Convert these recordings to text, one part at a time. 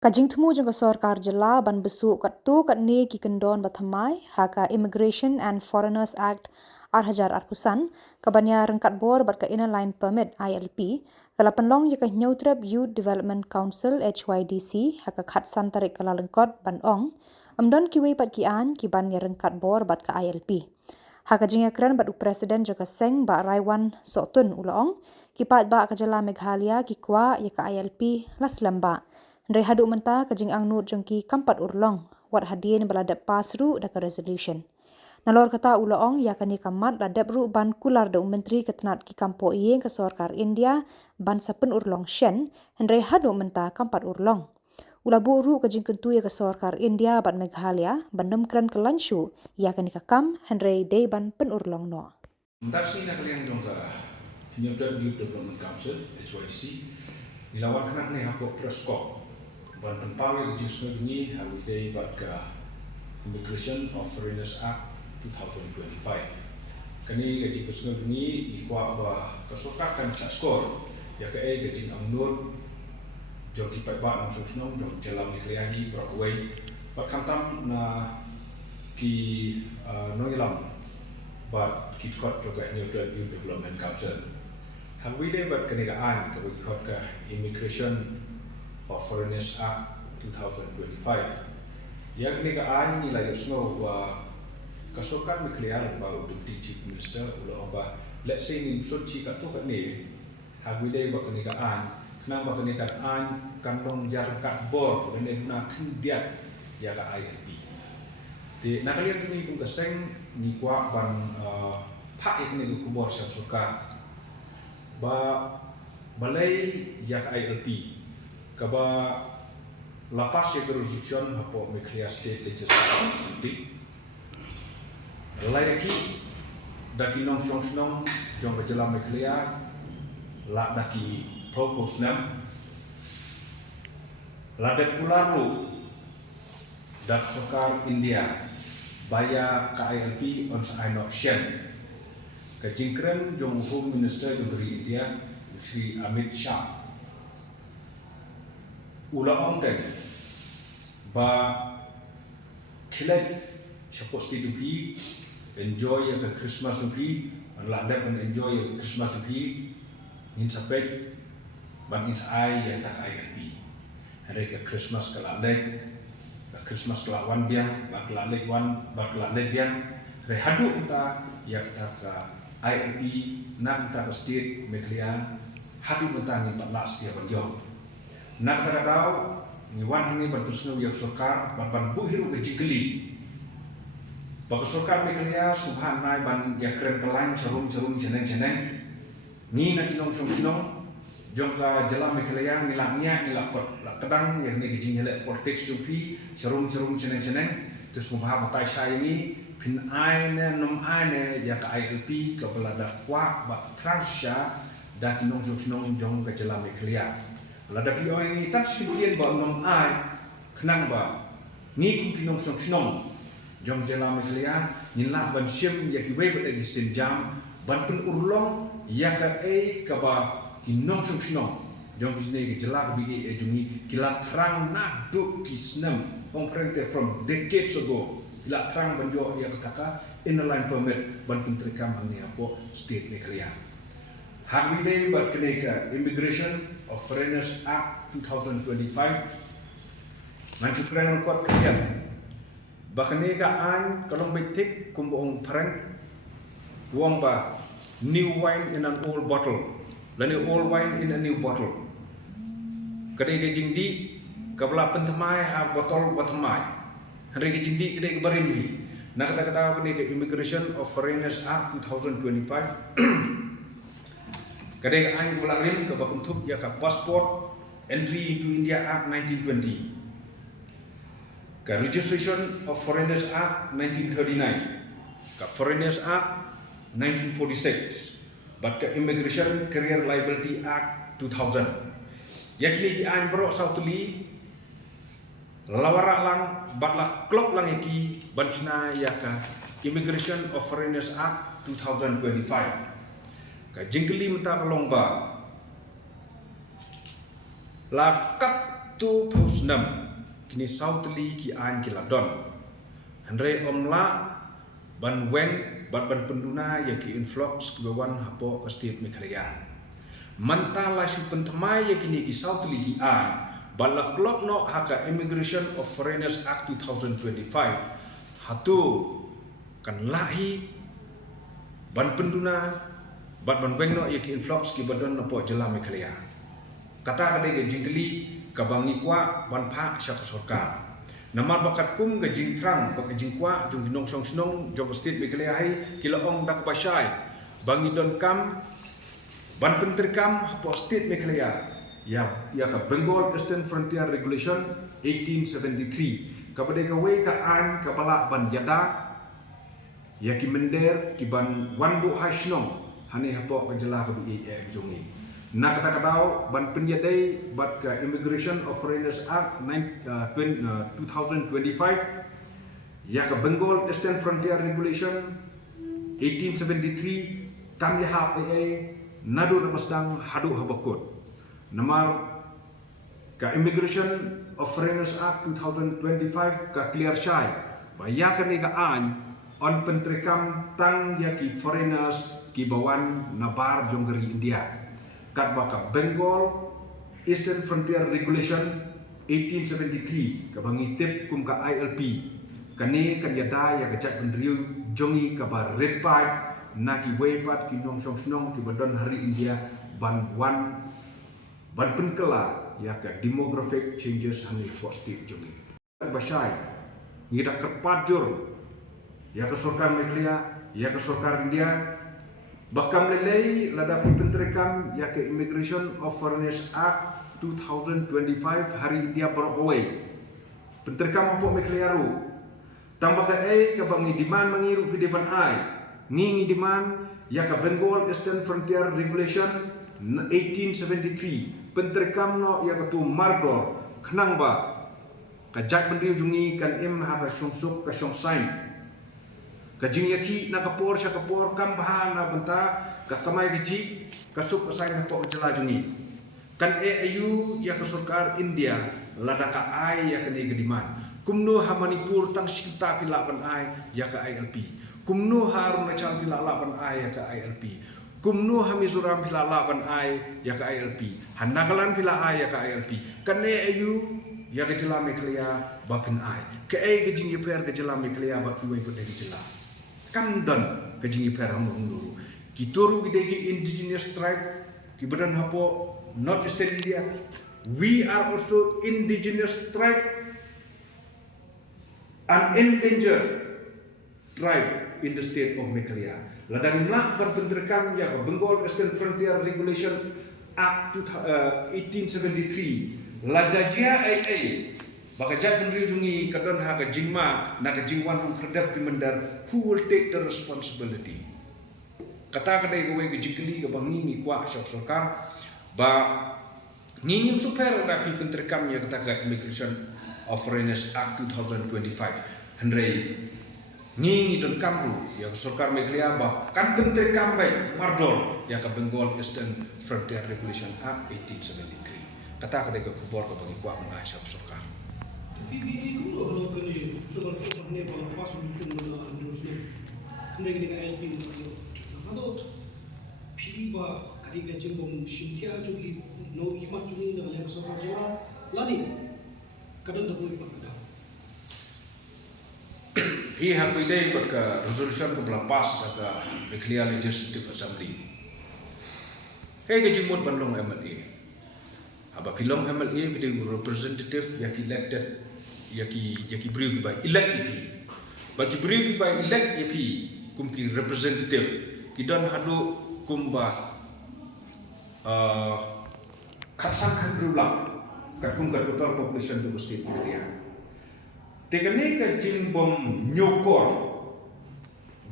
Kajing temu jengka Khuborjylla ban besuk kat tu kat ni ki kendon bathamai haka Immigration and Foreigners Act 2000 kabanya rengkat bor bat ka Inner Line Permit ILP kala penlong jika Neutrab Youth Development Council HYDC haka khatsan tarik kala lengkot ban ong amdon kiwi pat ki an ki ban ya rengkat bor bat ka ILP haka jinga kran bat presiden jaka seng ba raiwan sotun ulaong ki pat ba ka jala Meghalaya ki kwa ya ka ILP las lamba Ndre haduk menta kajing ang nut jengki kampat urlong wat hadien baladap pasru daka resolution. Nalor kata ulaong ya kani kamat ladap ru ban kular da menteri ketenat ki kampo ieng ke Sarkar India ban sapen urlong shen ndre haduk menta kampat urlong. Ulabu ru kajing kentu ya ke Sarkar India ban Meghalaya ban nemkran kelanshu ya kani kakam ndre day ban pen urlong no. Mentaksi na kalian dong ka Neutrab Youth Development Council HYDC dilawan kena ni hapok preskop ban pempawe legislasi ini holiday pada Immigration of Foreigners Act 2025. Kini gaji personal ini dikuat bah kesokakan cat skor ya ke gaji amnur joki paiba nang susnong jong jalan ikliahi Broadway pat kantam na ki noilam bat kitkot juga Neutrab Youth Development Council. Holiday bat kenegaan ke kitkot ke Immigration of Foreigners Act 2025. Yang kenegaan nilai snow kesokan mikliar ba Deputy Chief Minister ulah ba let's say ni suci kat tu kat ni hagwile ba kenegaan kenang ba kenegaan kandong jar kat bor dan na kendiat ya ka ILP. Di nakalian ni pun keseng ni kwa ban pak ni Khubor suka ba balai ya ka ILP kaba lapas ya resolution hapo Meghalaya State Legislative Assembly layaki daki nong song jong kejala Meghalaya la daki propose nam la dak kularu dak Sarkar India baya KILP on sa option kajingkren jong Home Minister negeri India Sri Amit Shah ulang onten ba kilai support study enjoy ya Christmas study la dap enjoy ya Christmas study in sapek ban in ai ya tak ILP hari ke Christmas kala lek Christmas kala wan biang ba kala lek wan ba kala lek biang re hadu ta ya tak ILP nak ta state Meghalaya hadu menta ni ba last ya banjong nak kadang ni wan ni bertusnu yang Sarkar ban buhiru bejigeli bak Sarkar Meghalaya subhan nai ban ya keren telan serum jeneng ni nak inong sung jong ka jala Meghalaya nilaknya nilak kadang yang ni gijing hele portex jupi serum jeneng terus mubah matai sai ni pin aine nom aine ya ka ILP ka belada kwa ba Thrang dak inong sung jong ka jala Meghalaya lada pi orang ini tak sekian ba nom ai kenang ba ni ku kinong song jong jela Meghalaya nilak ban sim ya ki wei ba di senjam ban pen urlong ya ka ka ba kinong song jong ni jela bi jungi kila Thrang na duk kisnam komprente from decades ago kila Thrang banjo ya kata Inner Line Permit ban pen terekam ni apa state Meghalaya hak bide bat keneka Immigration of Foreigners Act 2025 ngancukran kuat kalian bahkan ni an kalau betik kumbuong parent wong ba new wine in an old bottle lani old wine in a new bottle kadai gejing di kabla pentemai ha botol batmai hari gejing di kadai barimbi nak kata ni Immigration of Foreigners Act 2025 kadang ang mularim ke bentuk ya ka Passport Entry into India Act 1920, ke Registration of Foreigners Act 1939, ke Foreigners Act 1946, bat ke Immigration Career Liability Act 2000. Yakni di ang bro sautuli lawara lang batla klop lang iki bansna ya ka Immigration of Foreigners Act 2025. Ka jingkeli menta kalongba lakat tu pusnam kini sautli ki an ki ladon Andre omla ban weng ban penduna ya ki influx ki bawan hapo ke state Meghalaya manta la su pentamai ya kini ki sautli ki an balak klok no haka Immigration of Foreigners Act 2025 hatu kan lahi ban penduna ban weng no ya ki influx ki badon no po jela Meghalaya kata kadai ke jingkeli kabangi kwa ban pha syak sarkar namar bakat kum ke jing Thrang bak jing kwa jung dinong song snong jong state Meghalaya hai kilong dak basai bangi don kam ban penterkam po state Meghalaya ya ka Bengal Eastern Frontier Regulation 1873 kabade ka we ka an ka bala ban yada ya ki mender ki ban wandu hasnong hani hapo ka jela ka bi jongi na kata kadau ban penyadai bat ka Immigration of Foreigners Act 2025 ya ka Bengal Eastern Frontier Regulation 1873 kam ya ha nadu namasdang hadu habakut namar ka Immigration of Foreigners Act 2025 ka clear shai ba ya ka ni ka an on pentrekam tang ya ki foreigners ki bawan nabar jonggeri India kat baka Bengal Eastern Frontier Regulation 1873 kabangi tip kum ka ILP kani kan yada ya kacak pendriu jongi kabar red pipe na ki weipat ki nong song snong ki badon hari India ban penkela ya ka demographic changes hangi for state jongi basai ngira kepajur ya ke sarkar Meghalaya ya ke sarkar India bakam lelei ladapi penterekam ya ke Immigration of Foreigners Act 2025 hari India Barokway penterekam apa Meghalaya ru tambah ke kabangi demand mengiru pidepan ai ngingi demand ya ke Bengal Eastern Frontier Regulation 1873 penterekam no ya ke tu mardor kenang ba kajak bendri jungi kan im ha sungsuk ka songsain kajing yaki na kapor sya kapor kam bahan na benta ka kamai gaji kasuk asai na po jelajungi kan NEHU ya ke sarkar India lada ka ai ya ke negediman kumno ha Manipur tang sikta pilapan ai ya ke ILP kumno ha Arunachal pilapan ai ya ke ILP kumno ha Mizoram pilapan ai ya ke ILP Nagaland pila ai ya ke ILP kan NEHU ya ke jela Meghalaya bapin ai ke gajing yeper ke jela Meghalaya ba kuai ko dari jela kan dan kajingi perang menguru kituru gidegi indigenous tribe kibadan hapo North Eastern India we are also indigenous tribe and endangered tribe in the state of Meghalaya ladang nak berpenderekam ya Bengal Eastern Frontier Regulation Act 1873 ladajia AA baka jat pendiri jungi kadon ha ka jingma na ka jingwan rum kherdap ki mendar who will take the responsibility kata kadai go we jingkeli ka bangi ni kwa sarkar ba ngingim super da ki penterekam ya kata ka Immigration of Foreigners Act 2025 hendrei ngingi don kamru ya sarkar Meghalaya ba kan penterekam baik mardor ya ka Bengal Eastern Frontier Regulation Act 1873 kata kadai ka Khubor ka bangi kwa mengai sarkar PBA ko lo kani to ko ne ko pas solution na news ne ne ga LP no PBA ba kari ga jimbom shimkia jogi no hikmat jogi na le so Khuborjylla lani kadon da ko ipakda hi ha pile baka resolution ko pas ka Meghalaya Legislative Assembly he ga jimot banlong MLA aba pilom MLA bide representative yaki elected yaki beri by elect yaki bagi beri by elect yaki kum ki representative kidon hadu kumba khasan khan rulang kat kum ka total population du state Meghalaya tekane ka jimbom nyokor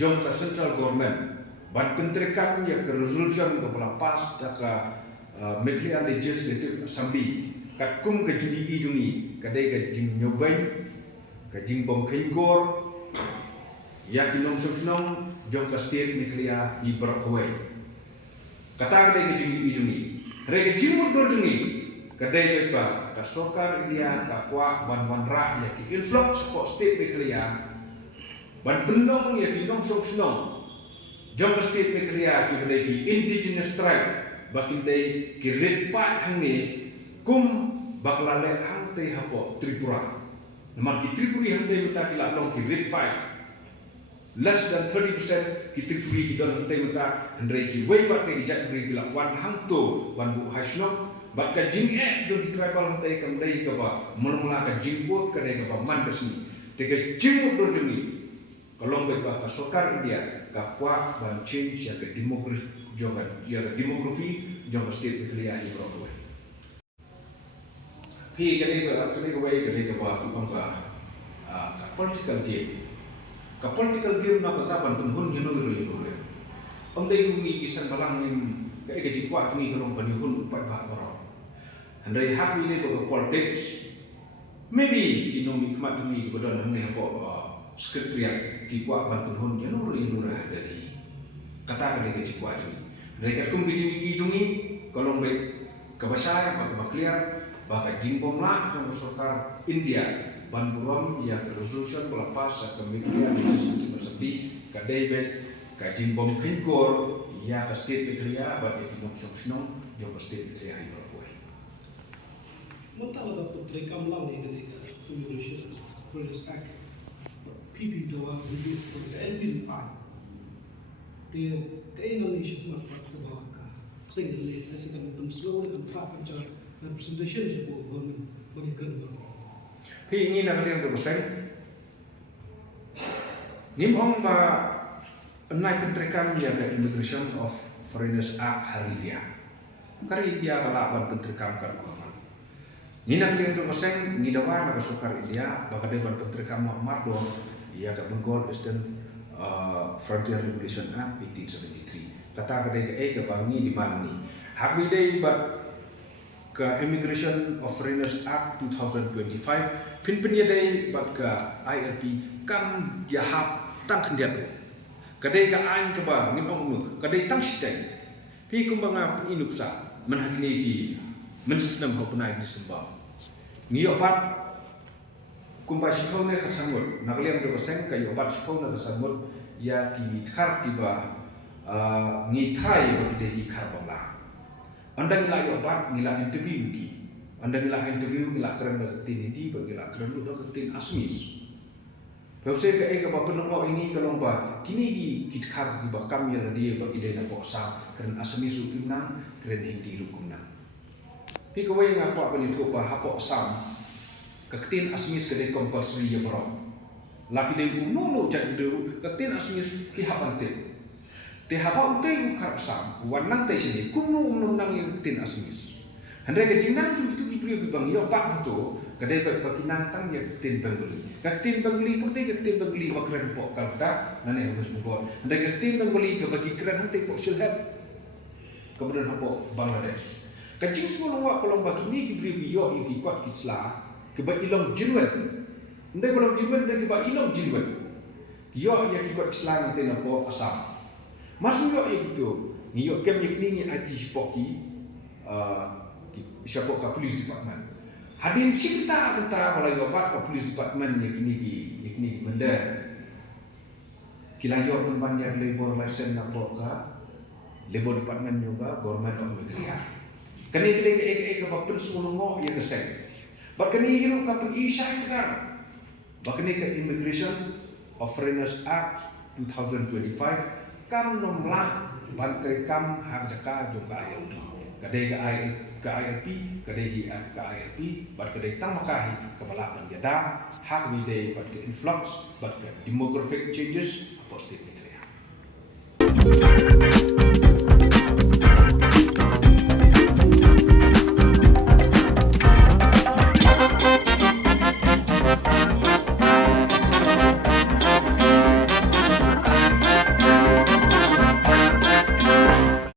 jom ka central government ban penterekam ya ke resolution ko pas ka Meghalaya Legislative Assembly kat kum ke juni jungi kadai ke jing nyobai ke jing bom kengor ya kinong subsnong jom ka state Meghalaya I Barokway kata kadai ke juni jungi re ke jing mudor jungi kadai ke pa ka sokar India ka kwa ban ra ya ki influx ko state Meghalaya ban belong ya ki nong sok Shillong jong state Meghalaya ki bedai ki indigenous tribe bakin dai ki repat hangi kum baklale hang te hapo Tripura naman ki Tripuri hang te mata ki long ki repat less than 30% ki Tripuri ki don hang te mata handrai ki way pat ki jat bri ki la wan hang to ban bu hasnok bat ka jing jo di tribal hang te kam dai ka ba mulmula ka jingbot ka dai ka ba man kasni te ka jingmut do jungi kalong ba ka sokar India ka kwa ban change ya ka demography jonga ya ka demography jonga state Meghalaya hi Broadway hi ka dai ka way ka dai ka ba ku bang ka political game na bata ban penhun yano ro om dai ngi isan balang nim ka e ji kwa tungi kalong ban hun pat ba ro andai hak ni ba politics maybe kinong nikmat tungi ko don ne ko sekretariat ki kwa ban penhun yano ro dari kata ka dai ji kwa tungi mereka kum bijing jungi kolong baik kebasar bak clear baka jingbom la jong sokar India ban buram ya resolution pelepas ke media legislative bersepi ka debet ka jingbom Khubor ya ka state Meghalaya ban ekinok songnong jong ka state Meghalaya hi Broadway mentala da putrekam lang ni ka Khuborjylla Foreigners Act PP dawa wujud for the LP pa te kainong issue mat pat ko ba ka single as ka pun slow kan fa kan jar representation je ko government bagi kan ba hi ingin nak lihat teruseng nimong ba naik pentrekam ya ke Immigration of Foreigners Act hari dia kari dia kala ban pentrekam kan ni nak lihat teruseng ngidawa nak sukar India baka de ban pentrekam mardo ya ke Bengal Eastern Frontier Regulation Act 1873 kata kedai ke bangi di mana ni hak bidai bat ke Immigration of Foreigners Act 2025 pinpenya dai bat ke ILP kan jahap tang kendiat kedai ke ain ke ba ngin ong nu kedai tang siten pi kumbanga inuksa menhakini ki mensusnam hopunai di sembah ngiyok bat kumba sikau ne kasamut nakliam de paseng kayo bat sikau ne kasamut ya ki khar ki ba ngi thai ba ki de ki khar bangla anda ngila yo bat ngila interview ki anda ngila interview ngila keren ba tin di ba ngila keren do ka tin asmis pause ka e ka ba penong ini kalong ba kini ki khar ki ba kam ya dia ba ki de na ko sa keren asmis u kinang keren hindi ru kunang pi ko way nga pa bali to pa hapo sam kaktin asmis kedai compulsory ya bro laki dai no jak de kaktin asmis ki hapante te hapa utai ukar sam wanang te sini kumu nang yang kaktin asmis handai ke jinang tu ki bri bang yo pa to kedai ba kinang tang ya kaktin bangli kaktin bangli bakran po kalta nane harus buat handai kaktin bangli ke bagi kran hante po silhat kemudian hapo Bangladesh kacing semua wa kolong bakini ki bri yo ki kwat ki sla ke ba ilong jinwen ndai kolong jinwen ndai ke ba ilong jinwen yo ya ki kot islam te na po asam masu yo ya gitu yo kem ye kini IT spoki ki siapa ka police department hadin sikta tentang mulai obat ka police department ye kini benda kila yo pun banyak labor license na po ka labor department juga government of Meghalaya kani ke ba pun sulungo ye kesek bakani hirup kata isya kedar bakani ke Immigration of Foreigners Act 2025 kan nomlah bantai kam hak jaka juga ILP kadai ke ILP kadai ke ILP bat kadai tang makahi kepala penjada hak bidai bat ke influx bat ke demographic changes apa state Meghalaya